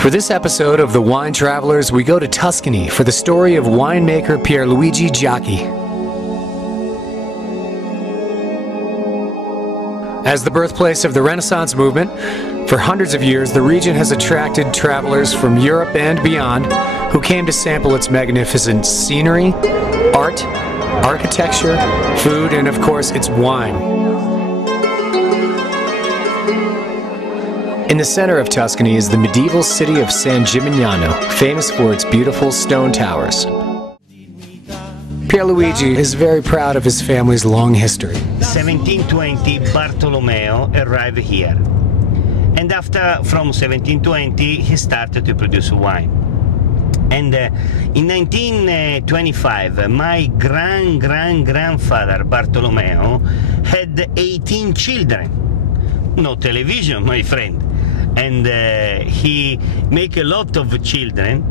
For this episode of The Wine Travelers, we go to Tuscany for the story of winemaker Pierluigi Giacchi. As the birthplace of the Renaissance movement, for hundreds of years the region has attracted travelers from Europe and beyond who came to sample its magnificent scenery, art, architecture, food, and of course its wine. In the center of Tuscany is the medieval city of San Gimignano, famous for its beautiful stone towers. Pierluigi is very proud of his family's long history. 1720, Bartolomeo arrived here. And from 1720, he started to produce wine. And in 1925, my grandfather Bartolomeo had 18 children. No television, my friend. And he make a lot of children,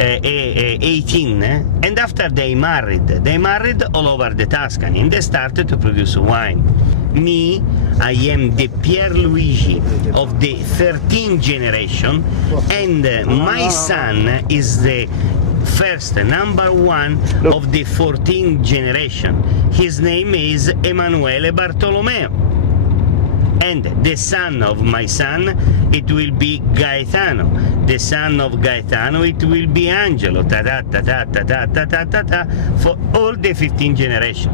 18, and after they married all over the Tuscany, and they started to produce wine. Me, I am the Pierluigi of the 13th generation, and my son is the first, number one of the 14th generation. His name is Emanuele Bartolomeo. And the son of my son, it will be Gaetano. The son of Gaetano, it will be Angelo. For all the 15th generation.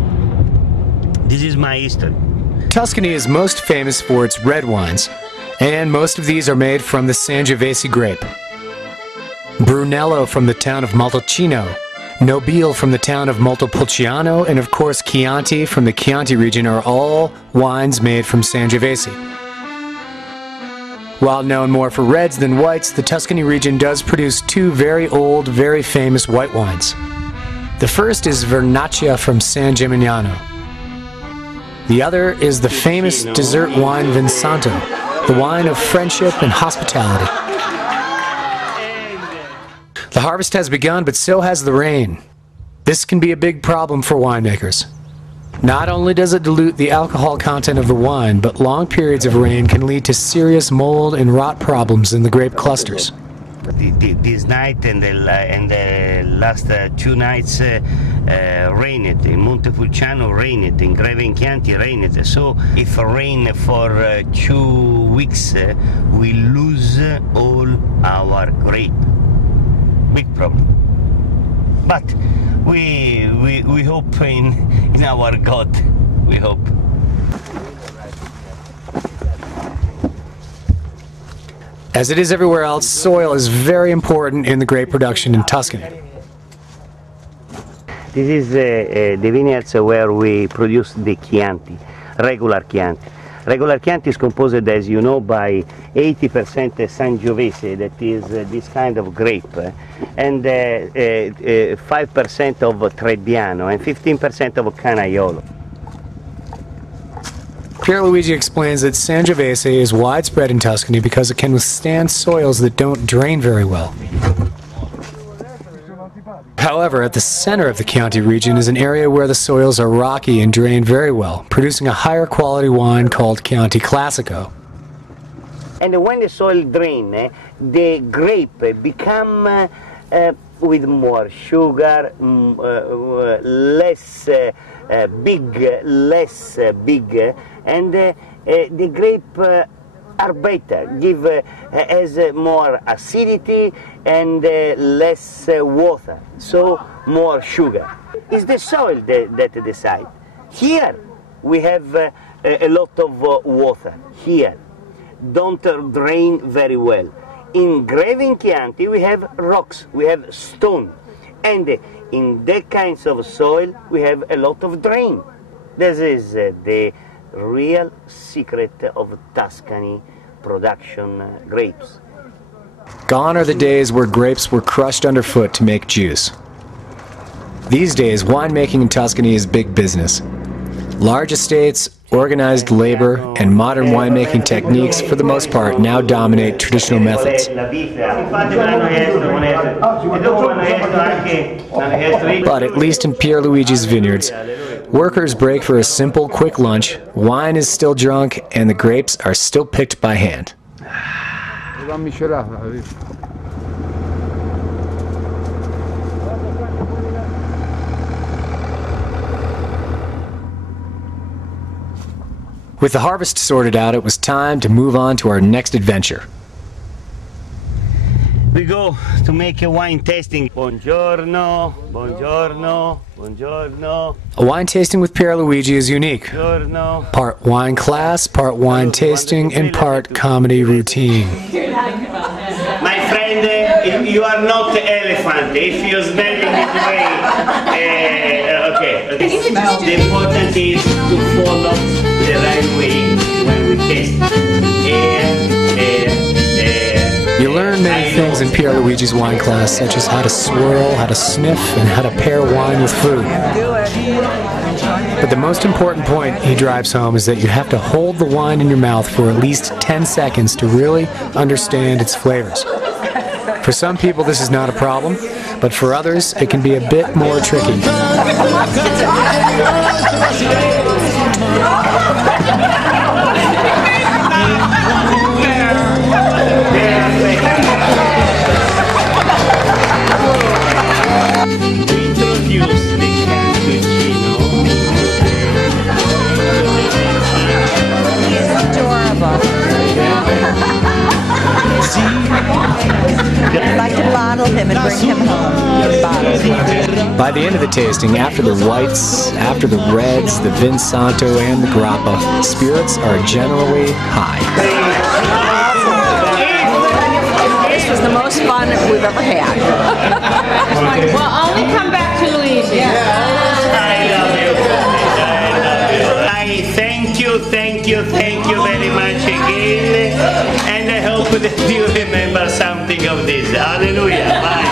This is my history. Tuscany is most famous for its red wines, and most of these are made from the Sangiovese grape. Brunello from the town of Montalcino, Nobile from the town of Montepulciano, and of course Chianti from the Chianti region are all wines made from Sangiovese. While known more for reds than whites, the Tuscany region does produce two very old, very famous white wines. The first is Vernaccia from San Gimignano. The other is the famous dessert wine Vinsanto, the wine of friendship and hospitality. The harvest has begun, but so has the rain. This can be a big problem for winemakers. Not only does it dilute the alcohol content of the wine, but long periods of rain can lead to serious mold and rot problems in the grape clusters. This night and the last 2 nights rained. In Montepulciano rained, in Greve Chianti rained. So if rain for 2 weeks, we lose all our grape. Big problem. But we hope in our God. We hope. As it is everywhere else, soil is very important in the grape production in Tuscany. This is the vineyards where we produce the Chianti, regular Chianti. Regular Chianti is composed, as you know, by 80% Sangiovese, that is this kind of grape, and 5% of Trebbiano and 15% of Canaiolo. Pierluigi explains that Sangiovese is widespread in Tuscany because it can withstand soils that don't drain very well. However, at the center of the Chianti region is an area where the soils are rocky and drain very well, producing a higher quality wine called Chianti Classico. And when the soil drains, the grape become with more sugar, less big, and the grape are better, has more acidity and less water, so more sugar. It's the soil that decides. Here we have a lot of water. Here don't drain very well. In Greve Chianti we have rocks, we have stone, and in that kinds of soil we have a lot of drain. This is the real secret of Tuscany production grapes. Gone are the days where grapes were crushed underfoot to make juice. These days, winemaking in Tuscany is big business. Large estates, organized labor, and modern winemaking techniques, for the most part, now dominate traditional methods. But at least in Pierluigi's vineyards, workers break for a simple, quick lunch, wine is still drunk, and the grapes are still picked by hand. With the harvest sorted out, it was time to move on to our next adventure. We go to make a wine tasting. Buongiorno, buongiorno, buongiorno. A wine tasting with Pierluigi is unique. Buongiorno. Part wine class, part wine tasting, and part comedy routine. My friend, you are not the elephant. If you're smelling this way, okay. The important is to follow the right way when we taste. You learn many things in Pierluigi's wine class, such as how to swirl, how to sniff, and how to pair wine with food. But the most important point he drives home is that you have to hold the wine in your mouth for at least 10 seconds to really understand its flavors. For some people this is not a problem, but for others it can be a bit more tricky. I'd like to bottle him and bring him home in bottles. By the end of the tasting, after the whites, after the reds, the Vinsanto, and the Grappa, spirits are generally high. This was the most fun we've ever had. Well, only come back to Luigi. I love you. I thank you very much again, and I hope that you remember something of this. Hallelujah. Bye.